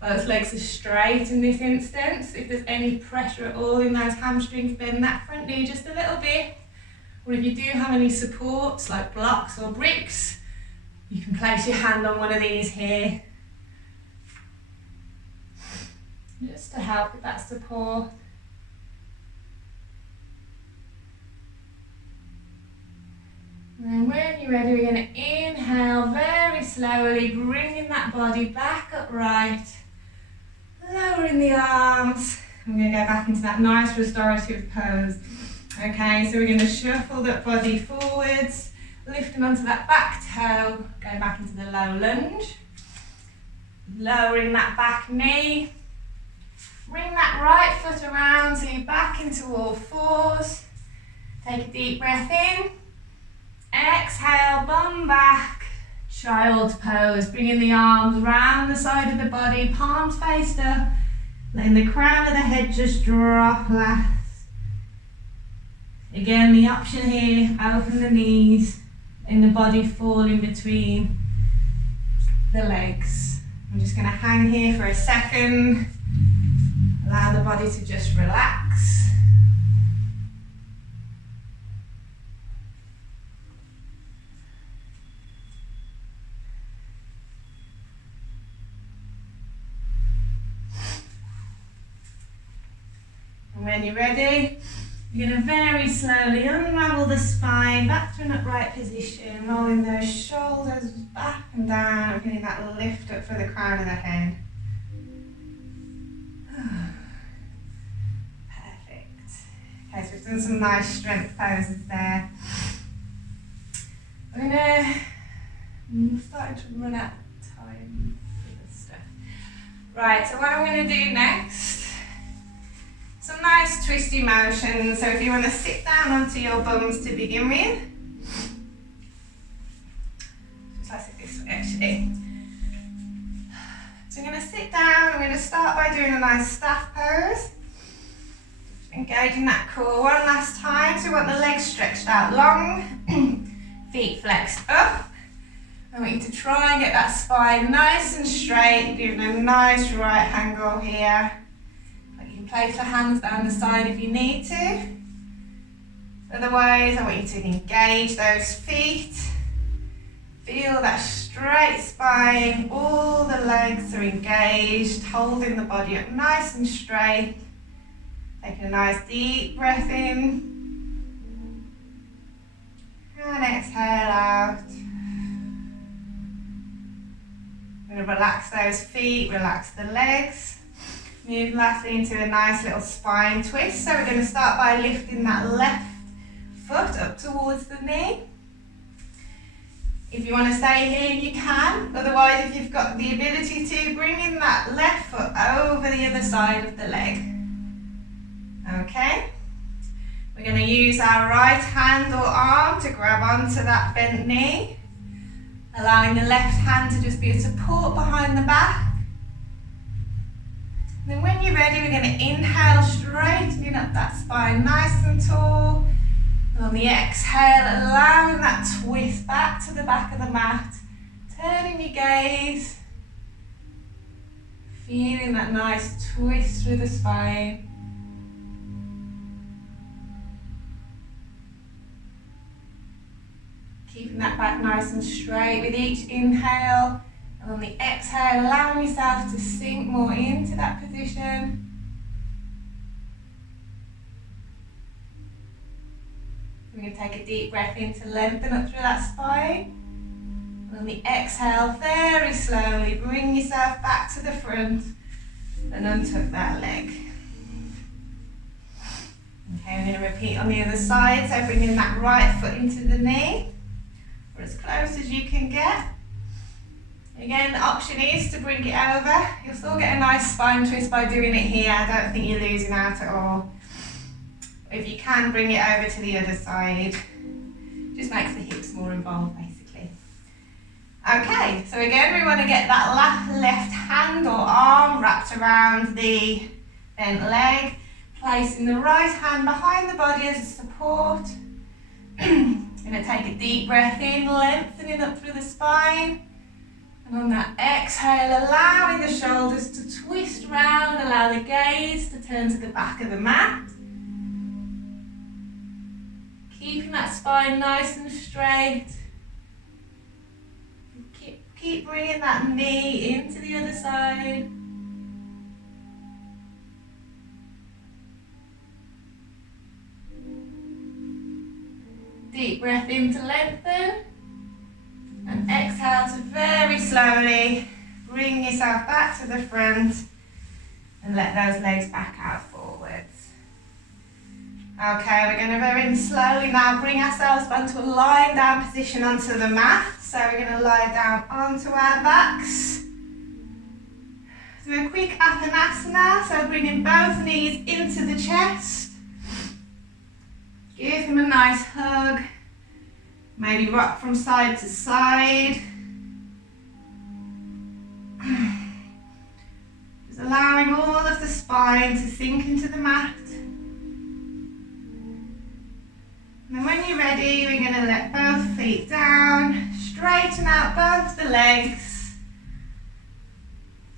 Both legs are straight in this instance. If there's any pressure at all in those hamstrings, bend that front knee just a little bit. Or if you do have any supports like blocks or bricks, you can place your hand on one of these here. Just to help with that support. And when you're ready, we're going to inhale very slowly, bringing that body back upright, lowering the arms. We're going to go back into that nice restorative pose. Okay, so we're going to shuffle that body forwards, lifting onto that back toe, going back into the low lunge, lowering that back knee. Bring that right foot around so you're back into all fours. Take a deep breath in. Exhale, bum back, child's pose, bringing the arms round the side of the body, palms faced up, letting the crown of the head just drop last. Again, the option here, open the knees, and the body fall in between the legs. I'm just going to hang here for a second, allow the body to just relax. When you're ready, You're going to very slowly unravel the spine back to an upright position, rolling those shoulders back and down and feeling that lift up through the crown of the head. Perfect. Okay, so we've done some nice strength poses there. I'm starting to run out of time for this stuff. Right, so what I'm going to do next, some nice twisty motions. So if you want to sit down onto your bums to begin with, just like this way actually. So I'm going to sit down, I'm going to start by doing a nice staff pose. Engaging that core one last time. So we want the legs stretched out long, feet flexed up. I want you to try and get that spine nice and straight, giving a nice right angle here. You can place the hands down the side if you need to. Otherwise, I want you to engage those feet. Feel that straight spine, all the legs are engaged, holding the body up nice and straight. Taking a nice deep breath in. And exhale out. I'm going to relax those feet, relax the legs. Move lastly into a nice little spine twist. So we're going to start by lifting that left foot up towards the knee. If you want to stay here, you can. Otherwise, if you've got the ability to, bring in that left foot over the other side of the leg. Okay, we're going to use our right hand or arm to grab onto that bent knee, allowing the left hand to just be a support behind the back. And then when you're ready, we're going to inhale, straightening up that spine nice and tall. And on the exhale, allowing that twist back to the back of the mat, turning your gaze, feeling that nice twist through the spine. Keeping that back nice and straight with each inhale, and on the exhale, allowing yourself to sink more into that position. We're going to take a deep breath in to lengthen up through that spine. And on the exhale, very slowly, bring yourself back to the front and untuck that leg. Okay, I'm going to repeat on the other side, so bringing that right foot into the knee, or as close as you can get. Again, the option is to bring it over. You'll still get a nice spine twist by doing it here. I don't think you're losing out at all. If you can, bring it over to the other side. Just makes the hips more involved, basically. Okay, so again, we want to get that left hand or arm wrapped around the bent leg, placing the right hand behind the body as a support. Going to take a deep breath in, lengthening up through the spine. And on that exhale, allowing the shoulders to twist round, allow the gaze to turn to the back of the mat. Keeping that spine nice and straight. Keep bringing that knee into the other side. Deep breath in to lengthen. And exhale to very slowly bring yourself back to the front and let those legs back out forwards. Okay, we're going to very slowly now bring ourselves onto a lying down position onto the mat. So we're going to lie down onto our backs. Do a quick Athanasana, so bringing both knees into the chest. Give them a nice hug. Maybe rock from side to side. Just allowing all of the spine to sink into the mat. And then when you're ready, we're going to let both feet down, straighten out both the legs.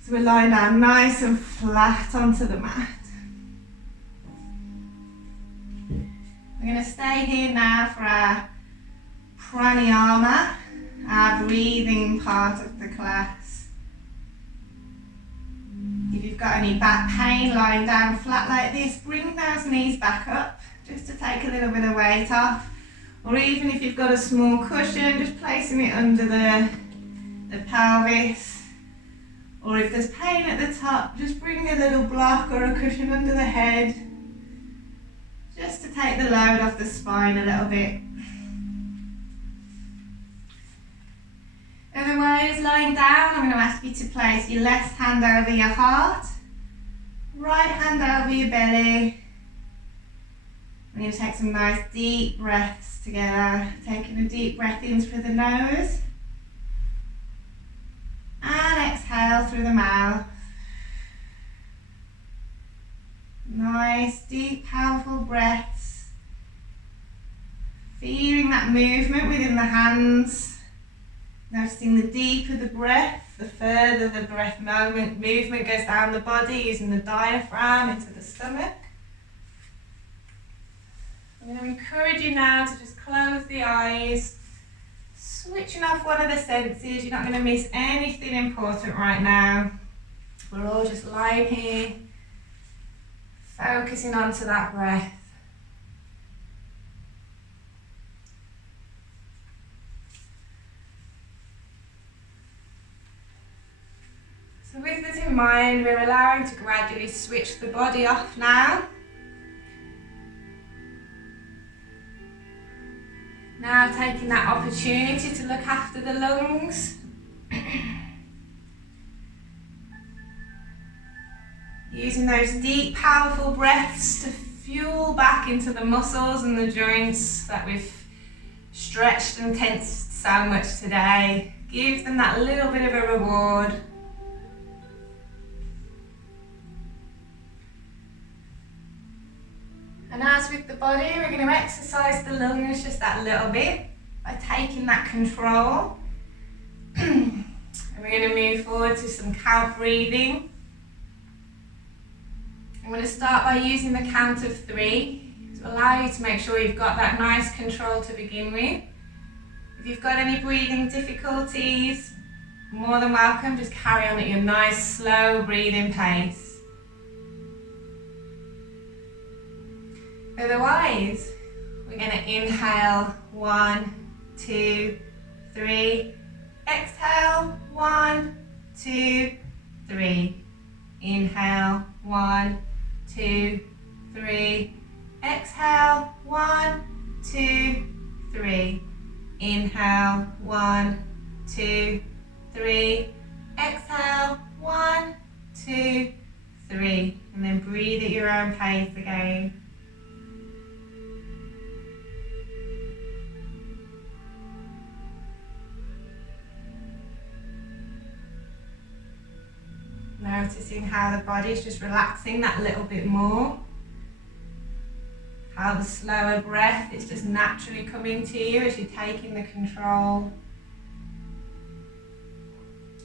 So we're lying down nice and flat onto the mat. We're going to stay here now for our pranayama, our breathing part of the class. If you've got any back pain lying down flat like this, bring those knees back up. just to take a little bit of weight off. Or even if you've got a small cushion, just placing it under the pelvis. Or if there's pain at the top, just bring a little block or a cushion under the head, just to take the load off the spine a little bit. Otherwise, lying down, I'm going to ask you to place your left hand over your heart, right hand over your belly. We're going to take some nice deep breaths together, taking a deep breath in through the nose and exhale through the mouth. Nice, deep, powerful breaths. Feeling that movement within the hands. Noticing the deeper the breath, the further the breath movement goes down the body, using the diaphragm into the stomach. I'm going to encourage you now to just close the eyes, switching off one of the senses. You're not going to miss anything important right now. We're all just lying here, focusing onto that breath. So with this in mind, we're allowing to gradually switch the body off now. Now taking that opportunity to look after the lungs. Using those deep, powerful breaths to fuel back into the muscles and the joints that we've stretched and tensed so much today. Give them that little bit of a reward. And as with the body, we're going to exercise the lungs just that little bit by taking that control. And we're going to move forward to some count breathing. I'm going to start by using the count of 3 to allow you to make sure you've got that nice control to begin with. If you've got any breathing difficulties, more than welcome, just carry on at your nice slow breathing pace. Otherwise, we're going to inhale 1, 2, 3. Exhale 1, 2, 3. Inhale 1, 2, 3. Exhale 1, 2, 3. Inhale 1, 2, 3. Exhale 1, 2, 3. And then breathe at your own pace again. Noticing how the body's just relaxing that little bit more. How the slower breath is just naturally coming to you as you're taking the control.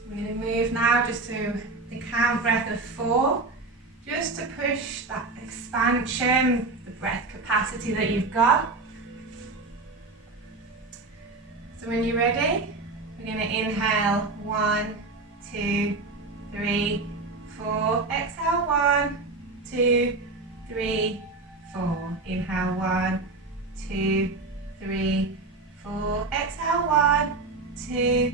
We're going to move now just to the count breath of 4, just to push that expansion, the breath capacity that you've got. So when you're ready, we're going to inhale 1, 2, 3, 4. Exhale 1, 2, 3, 4. Inhale 1, 2, 3, 4. Exhale 1, 2,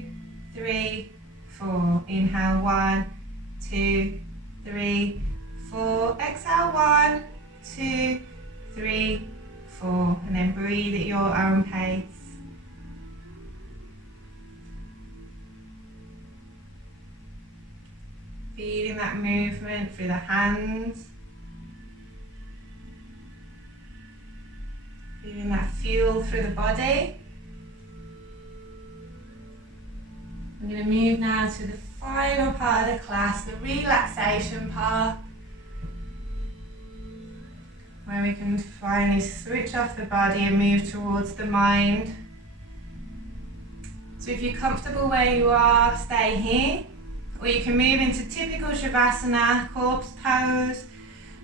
3, 4. Inhale 1, 2, 3, 4. Exhale 1, 2, 3, 4. And then breathe at your own pace. Feeling that movement through the hands. Feeling that fuel through the body. I'm going to move now to the final part of the class, the relaxation part, where we can finally switch off the body and move towards the mind. So if you're comfortable where you are, stay here. Or you can move into typical Shavasana, corpse pose,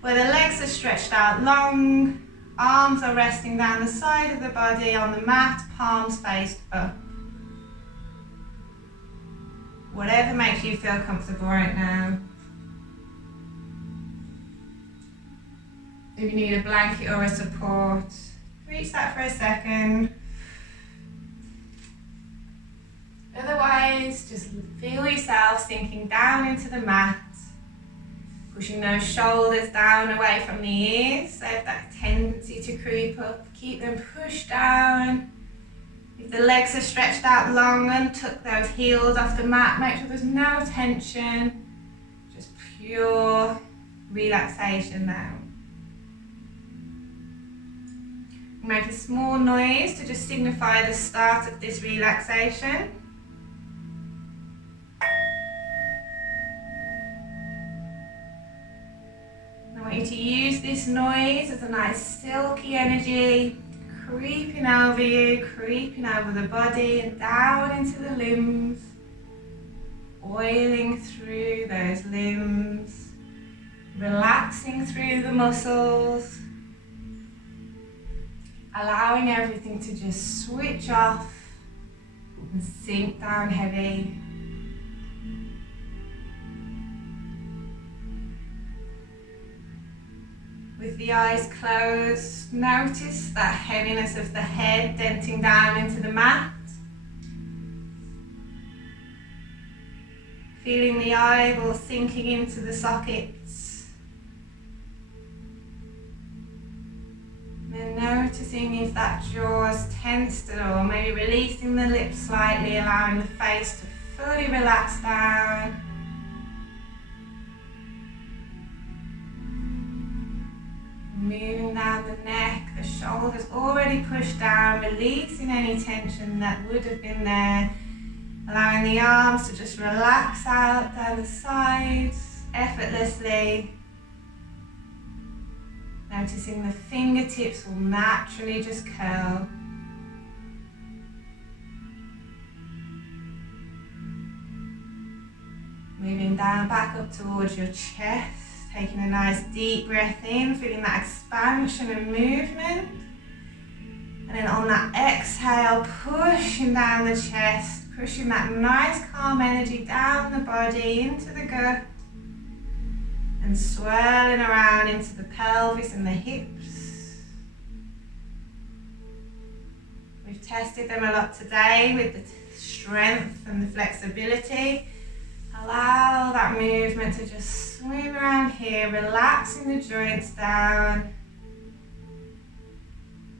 where the legs are stretched out long, arms are resting down the side of the body on the mat, palms faced up. Whatever makes you feel comfortable right now. If you need a blanket or a support, reach that for a second. Otherwise, just feel yourself sinking down into the mat, pushing those shoulders down away from the ears. So if that tendency to creep up, keep them pushed down. If the legs are stretched out long, untuck those heels off the mat. Make sure there's no tension, just pure relaxation now. Make a small noise to just signify the start of this relaxation. I want you to use this noise as a nice silky energy creeping over you, creeping over the body and down into the limbs, oiling through those limbs, relaxing through the muscles, allowing everything to just switch off and sink down heavy. With the eyes closed, notice that heaviness of the head denting down into the mat. Feeling the eyeballs sinking into the sockets. Then noticing if that jaw is tensed at all, maybe releasing the lips slightly, allowing the face to fully relax down. Moving down the neck, the shoulders already pushed down, releasing any tension that would have been there. Allowing the arms to just relax out down the sides, effortlessly. Noticing the fingertips will naturally just curl. Moving down, back up towards your chest. Taking a nice deep breath in, feeling that expansion and movement. And then on that exhale, pushing down the chest, pushing that nice calm energy down the body, into the gut. And swirling around into the pelvis and the hips. We've tested them a lot today with the strength and the flexibility. Allow that movement to just swim around here, relaxing the joints down.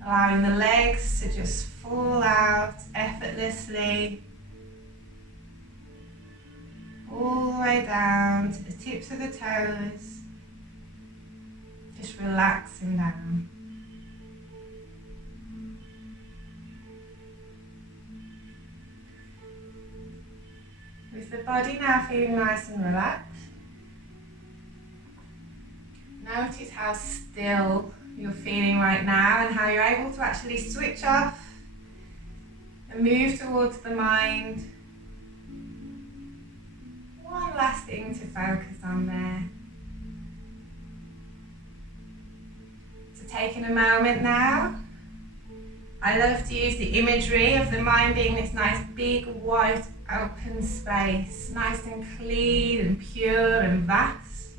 Allowing the legs to just fall out effortlessly. All the way down to the tips of the toes. Just relaxing down. With the body now feeling nice and relaxed, notice how still you're feeling right now and how you're able to actually switch off and move towards the mind. One last thing to focus on there. So taking a moment now, I love to use the imagery of the mind being this nice big white open space, nice and clean and pure and vast.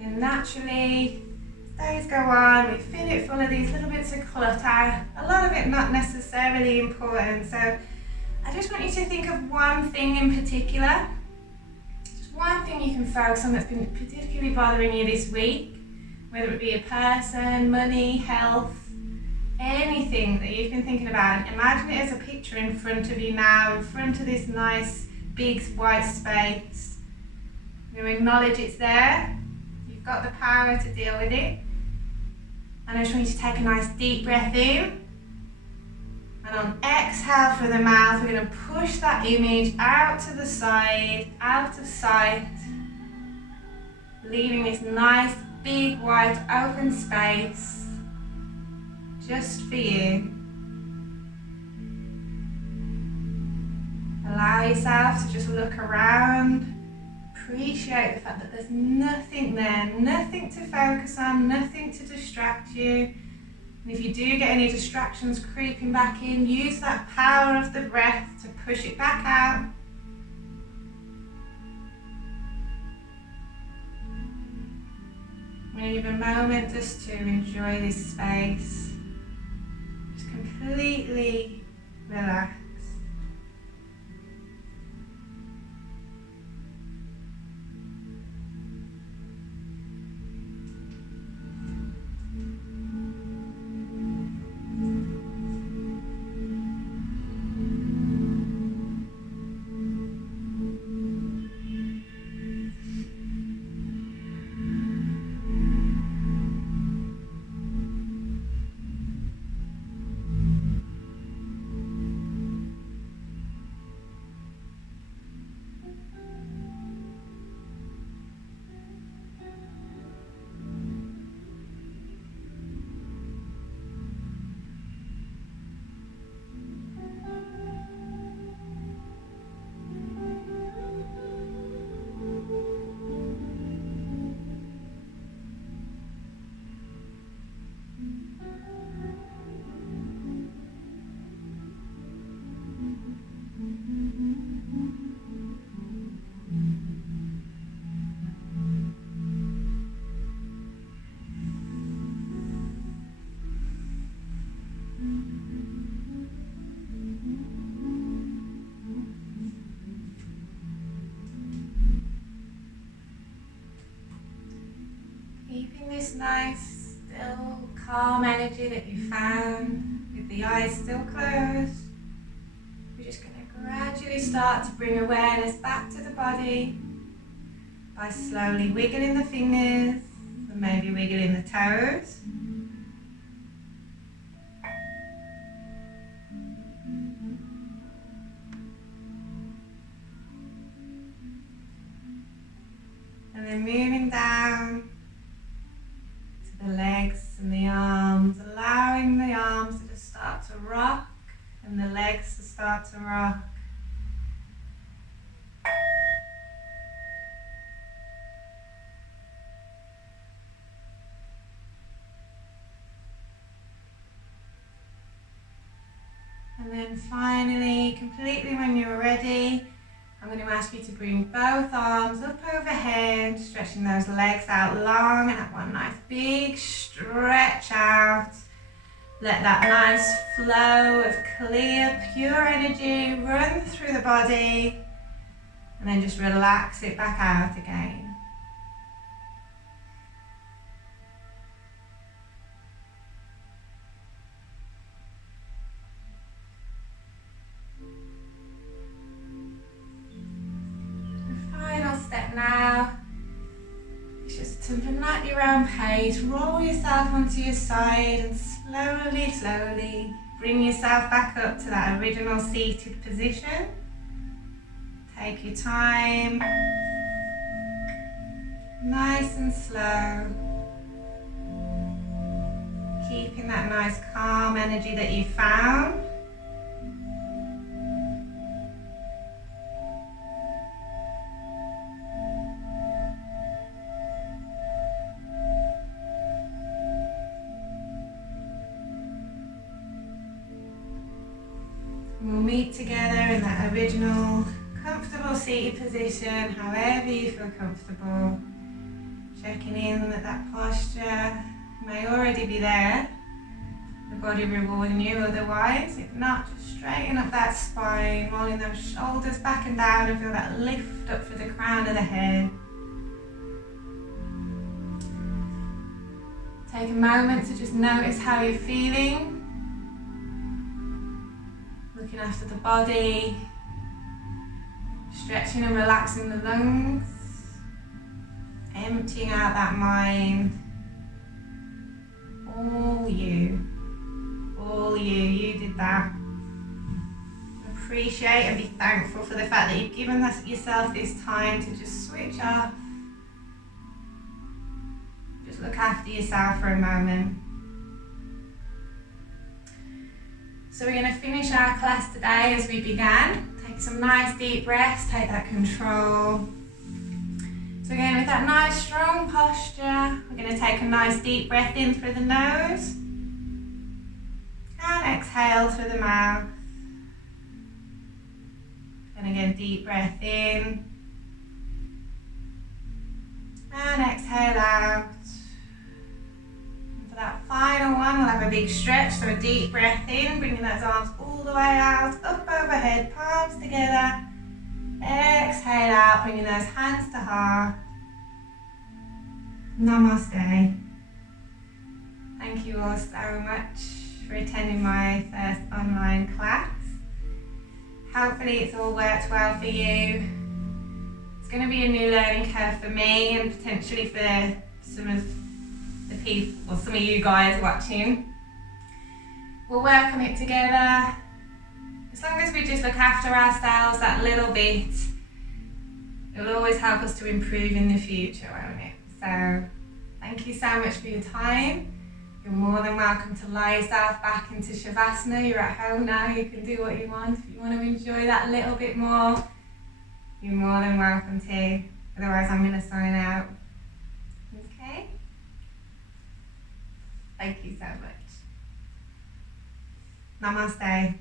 And naturally, as days go on, we fill it full of these little bits of clutter, a lot of it not necessarily important. So I just want you to think of one thing in particular, just one thing you can focus on that's been particularly bothering you this week, whether it be a person, money, health, anything that you've been thinking about. Imagine it as a picture in front of you now, in front of this nice big white space. You acknowledge it's there. You've got the power to deal with it. And I just want you to take a nice deep breath in. And on exhale through the mouth, we're going to push that image out to the side, out of sight, leaving this nice big white open space just for you. Allow yourself to just look around, appreciate the fact that there's nothing there, nothing to focus on, nothing to distract you. And if you do get any distractions creeping back in, use that power of the breath to push it back out. I'm going to give a moment just to enjoy this space. Just completely relax. Keeping this nice, still, calm energy that you found with the eyes still closed, we're just going to gradually start to bring awareness back to the body by slowly wiggling the fingers and maybe wiggling the toes. And then moving down the legs and the arms, allowing the arms to just start to rock and the legs to start to rock. And then finally, completely when you're ready, I'm going to ask you to bring both arms up overhead, stretching those legs out long and have one nice big stretch out. Let that nice flow of clear, pure energy run through the body and then just relax it back out again. Step now is just to at your own pace, roll yourself onto your side and slowly bring yourself back up to that original seated position. Take your time, nice and slow, keeping that nice calm energy that you found. We'll meet together in that original comfortable seated position, however you feel comfortable. Checking in that that posture may already be there, the body rewarding you otherwise. If not, just straighten up that spine, rolling those shoulders back and down and feel that lift up for the crown of the head. Take a moment to just notice how you're feeling. Looking after the body, stretching and relaxing the lungs, emptying out that mind. All you, you did that. Appreciate and be thankful for the fact that you've given yourself this time to just switch off. Just look after yourself for a moment. So we're going to finish our class today as we began. Take some nice deep breaths, take that control. So again, with that nice strong posture, we're going to take a nice deep breath in through the nose and exhale through the mouth. And again, deep breath in and exhale out. that final one, we'll have a big stretch, so a deep breath in, bringing those arms all the way out, up overhead, palms together. Exhale out, bringing those hands to heart. Namaste. Thank you all so much for attending my first online class. Hopefully it's all worked well for you. It's going to be a new learning curve for me and potentially for some of the people, or some of you guys watching. We'll work on it together. As long as we just look after ourselves that little bit, it will always help us to improve in the future, won't it? So, thank you so much for your time. You're more than welcome to lie yourself back into Shavasana. You're at home now, you can do what you want. If you want to enjoy that a little bit more, you're more than welcome to. Otherwise, I'm going to sign out. Okay? Thank you so much. Namaste.